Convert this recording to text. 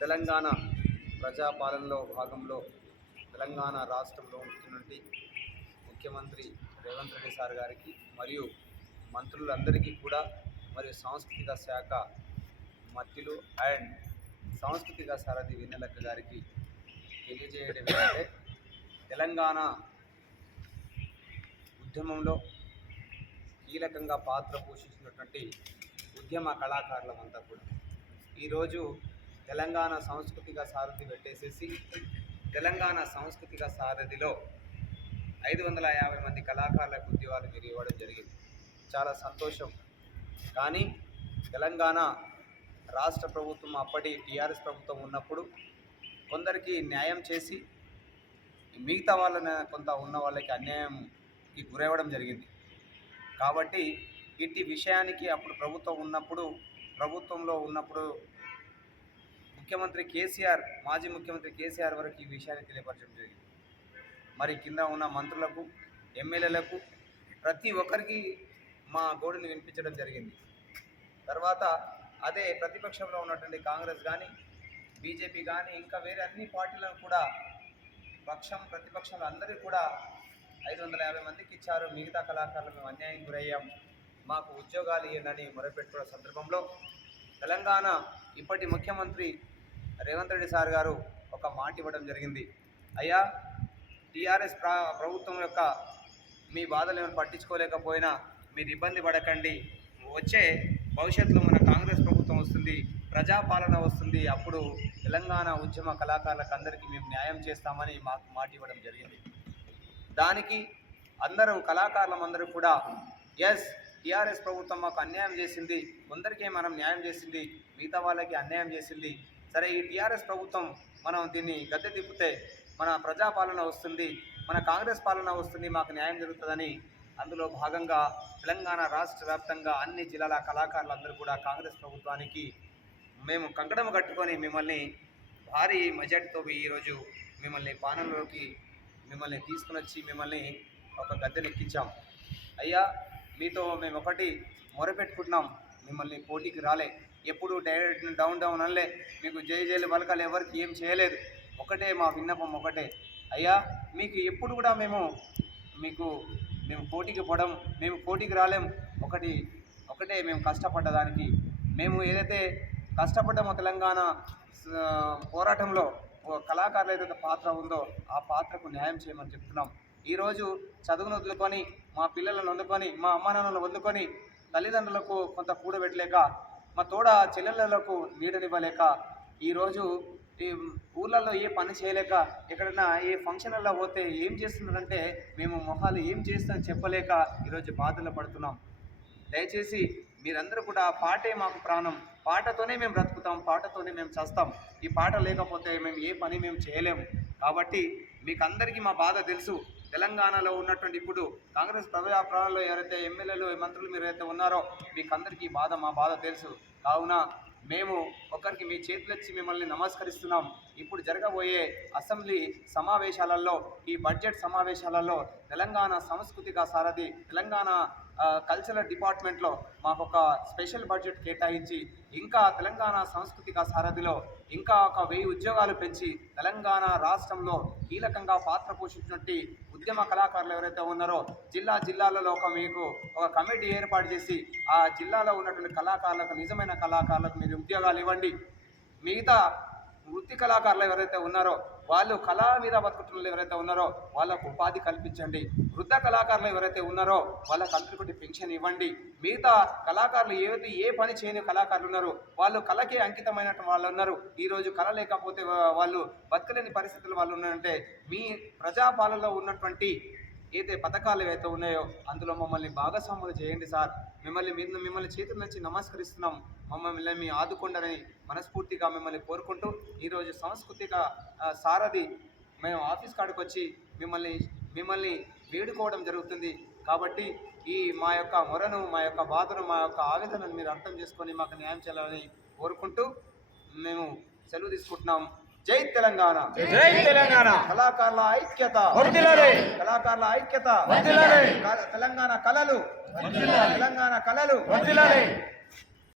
తెలంగాణ ప్రజాపాలనలో భాగంలో తెలంగాణ రాష్ట్రంలో ఉంటున్నటువంటి ముఖ్యమంత్రి రేవంత్ రెడ్డి సార్ గారికి మరియు మంత్రులందరికీ కూడా మరియు సాంస్కృతిక శాఖ మత్తిలు అండ్ సాంస్కృతిక సారథి వెన్నెలక్క గారికి తెలియజేయడం ఏంటంటే తెలంగాణ ఉద్యమంలో కీలకంగా పాత్ర పోషించినటువంటి ఉద్యమ కళాకారులమంతా కూడా. ఈరోజు తెలంగాణ సాంస్కృతిక సారథి పెట్టేసేసి తెలంగాణ సాంస్కృతిక సారథిలో ఐదు వందల యాభై మంది కళాకారులకు ఉద్యోగాలు మీరు ఇవ్వడం జరిగింది. చాలా సంతోషం. కానీ తెలంగాణ రాష్ట్ర ప్రభుత్వం అప్పటి టీఆర్ఎస్ ప్రభుత్వం ఉన్నప్పుడు కొందరికి న్యాయం చేసి మిగతా వాళ్ళని కొంత ఉన్న వాళ్ళకి అన్యాయంకి గురవ్వడం జరిగింది. కాబట్టి ఇట్టి విషయానికి అప్పుడు ప్రభుత్వం ఉన్నప్పుడు ప్రభుత్వంలో ఉన్నప్పుడు ముఖ్యమంత్రి కేసీఆర్ మాజీ ముఖ్యమంత్రి కేసీఆర్ వరకు ఈ విషయాన్ని తెలియపరచడం జరిగింది. మరి కింద ఉన్న మంత్రులకు ఎమ్మెల్యేలకు ప్రతి ఒక్కరికి మా గోడుని వినిపించడం జరిగింది. తర్వాత అదే ప్రతిపక్షంలో ఉన్నటువంటి కాంగ్రెస్ కానీ బీజేపీ కానీ ఇంకా వేరే అన్ని పార్టీలను కూడా పక్షం ప్రతిపక్షంలో అందరూ కూడా ఐదు వందల యాభై మందికి ఇచ్చారు. మిగతా కళాకారులు మేము అన్యాయం గురయ్యాం. మాకు ఉద్యోగాలు ఇవ్వండి మొరపెట్టుకున్న సందర్భంలో తెలంగాణ ఇప్పటి ముఖ్యమంత్రి రేవంత్ రెడ్డి సార్ గారు ఒక మాట ఇవ్వడం జరిగింది. అయ్యా టీఆర్ఎస్ ప్రభుత్వం యొక్క మీ బాధలు ఏమైనా పట్టించుకోలేకపోయినా మీరు ఇబ్బంది పడకండి. వచ్చే భవిష్యత్తులో మన కాంగ్రెస్ ప్రభుత్వం వస్తుంది ప్రజాపాలన వస్తుంది. అప్పుడు తెలంగాణ ఉద్యమ కళాకారులకు అందరికీ మేము న్యాయం చేస్తామని మాకు మాట ఇవ్వడం జరిగింది. దానికి అందరూ కళాకారులం అందరూ కూడా ఎస్ టీఆర్ఎస్ ప్రభుత్వం మాకు అన్యాయం చేసింది. కొందరికే మనం న్యాయం చేసింది. మిగతా వాళ్ళకి అన్యాయం చేసింది. సరే ఈ టీఆర్ఎస్ ప్రభుత్వం మనం దీన్ని గద్దె తిప్పితే మన ప్రజాపాలన వస్తుంది మన కాంగ్రెస్ పాలన వస్తుంది మాకు న్యాయం జరుగుతుందని అందులో భాగంగా తెలంగాణ రాష్ట్ర వ్యాప్తంగా అన్ని జిల్లాల కళాకారులందరూ కూడా కాంగ్రెస్ ప్రభుత్వానికి మేము కంకణం కట్టుకొని మిమ్మల్ని భారీ మెజార్టీతో ఈరోజు మిమ్మల్ని పాలనలోకి మిమ్మల్ని తీసుకుని వచ్చి మిమ్మల్ని ఒక గద్దెనెక్కించాం అయ్యా మీతో మేము ఒకటి మొరపెట్టుకుంటున్నాం మిమ్మల్ని పోటీకి రాలే. ఎప్పుడు డైరెక్ట్ డౌన్ డౌన్ అనలే. మీకు జై జైలు పలకాలు ఎవరికి ఏం చేయలేదు. ఒకటే మా విన్నపం ఒకటే. అయ్యా మీకు ఎప్పుడు కూడా మేము మీకు మేము పోటీకి పడం మేము పోటీకి రాలేం. ఒకటి ఒకటే మేము కష్టపడ్డదానికి. మేము ఏదైతే కష్టపడ్డామో తెలంగాణ పోరాటంలో ఓ కళాకారులు ఏదైతే పాత్ర ఉందో ఆ పాత్రకు న్యాయం చేయమని చెప్తున్నాం. ఈరోజు చదువును వదులుకొని మా పిల్లలను వందుకొని మా అమ్మానాన్నలను వందుకొని తల్లిదండ్రులకు కొంత కూడబెట్టలేక మా తోడ చెల్లెళ్ళకు నీడనివ్వలేక ఈరోజు ఈ ఊళ్ళల్లో ఏ పని చేయలేక ఎక్కడైనా ఏ ఫంక్షన్లలో పోతే ఏం చేస్తున్నారంటే మేము మొహాలు ఏం చేస్తామని చెప్పలేక ఈరోజు బాధలు పడుతున్నాం. దయచేసి మీరందరూ కూడా పాటే మాకు ప్రాణం. పాటతోనే మేము బ్రతుకుతాం పాటతోనే మేము చేస్తాం. ఈ పాట లేకపోతే మేము ఏ పని మేము చేయలేము కాబట్టి మీకు అందరికీ మా బాధ తెలుసు. తెలంగాణలో ఉన్నటువంటి ఇప్పుడు కాంగ్రెస్ ప్రజాప్రాణంలో ఎవరైతే ఎమ్మెల్యేలు మంత్రులు మీరు ఎవరైతే ఉన్నారో మీకు అందరికీ బాధ మా బాధ తెలుసు. కావున మేము ఒకరికి మీ చేతులెచ్చి మిమ్మల్ని నమస్కరిస్తున్నాం. ఇప్పుడు జరగబోయే అసెంబ్లీ సమావేశాలలో ఈ బడ్జెట్ సమావేశాలలో తెలంగాణ సాంస్కృతిక సారథి తెలంగాణ కల్చరల్ డిపార్ట్మెంట్లో మాకు ఒక స్పెషల్ బడ్జెట్ కేటాయించి ఇంకా తెలంగాణ సాంస్కృతిక సారథిలో ఇంకా ఒక వెయ్యి ఉద్యోగాలు పెంచి తెలంగాణ రాష్ట్రంలో కీలకంగా పాత్ర పోషించినటువంటి ఉద్యమ కళాకారులు ఎవరైతే ఉన్నారో జిల్లా జిల్లాలలో ఒక మీకు ఒక కమిటీ ఏర్పాటు చేసి ఆ జిల్లాలో ఉన్నటువంటి కళాకారులకు నిజమైన కళాకారులకు మీరు ఉద్యోగాలు ఇవ్వండి. మిగతా వృత్తి కళాకారులు ఎవరైతే ఉన్నారో వాళ్ళు కళా మీద బతుకుతున్న ఎవరైతే ఉన్నారో వాళ్ళకు ఉపాధి కల్పించండి. వృద్ధ కళాకారులు ఎవరైతే ఉన్నారో వాళ్ళకి అందరికీ పెన్షన్ ఇవ్వండి. మిగతా కళాకారులు ఏవైతే ఏ పని చేయని కళాకారులు ఉన్నారు వాళ్ళు కళకి అంకితమైన వాళ్ళు ఉన్నారు. ఈరోజు కళ లేకపోతే వాళ్ళు బతకలేని పరిస్థితులు వాళ్ళు ఉన్నారంటే మీ ప్రజాపాలనలో ఉన్నటువంటి ఏదైతే పథకాలు ఏవైతే ఉన్నాయో అందులో మమ్మల్ని భాగస్వాములు చేయండి సార్. మిమ్మల్ని మీరు మిమ్మల్ని చేతుల నుంచి నమస్కరిస్తున్నాం. మమ్మల్ని మీ ఆదుకుండని మనస్ఫూర్తిగా మిమ్మల్ని కోరుకుంటూ ఈరోజు సాంస్కృతిక సారథి మేము ఆఫీస్ కాడికి వచ్చి మిమ్మల్ని మిమ్మల్ని వేడుకోవడం జరుగుతుంది. కాబట్టి ఈ మా యొక్క మొరను మా యొక్క బాధను మా యొక్క ఆవేదనను మీరు అర్థం చేసుకొని మాకు న్యాయం చేయాలని కోరుకుంటూ మేము సెలవు తీసుకుంటున్నాం. జై తెలంగాణ. జై తెలంగాణ. కళాకారుల ఐక్యత. కళాకారుల ఐక్యత. తెలంగాణ కళలు. తెలంగాణ కళలు.